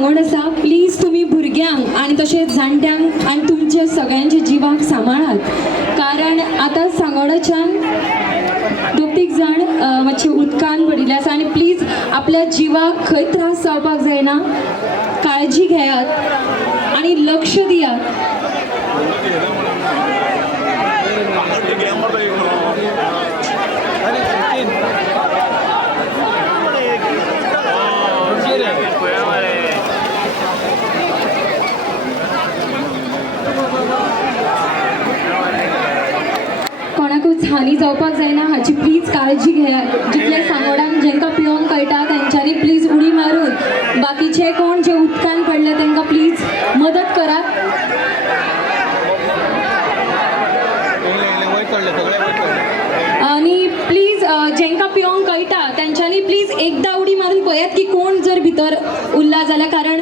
सांगोड आसा प्लीज तुम्ही भुरग्यांक आणि तशेंच जाणट्यांक आणि तुमचे सगळ्यांचे जिवाक सांबाळात कारण आता सांगोडाच्यान दोग तीग जाण मातशे उदकान पडिल्ले आसा आनी प्लीज आपल्या जिवाक खंय त्रास जावपाक जायना काळजी घेयात आणि लक्ष दियात. कोणाकूच हानी जावपाक जायना हाची प्लीज काळजी घेयात. जितले सांगोडान जेंकां पिवंक कळटा तेंच्यांनी प्लीज उडी मारून बाकीचे कोण जे उदकान पडले तेंकां प्लीज मदत करात. आणि प्लीज जेंकां पिवंक कळटा तेंच्यांनी प्लीज एकदां उडी मारून पळयात की कोण जर भितर उरला जाल्यार कारण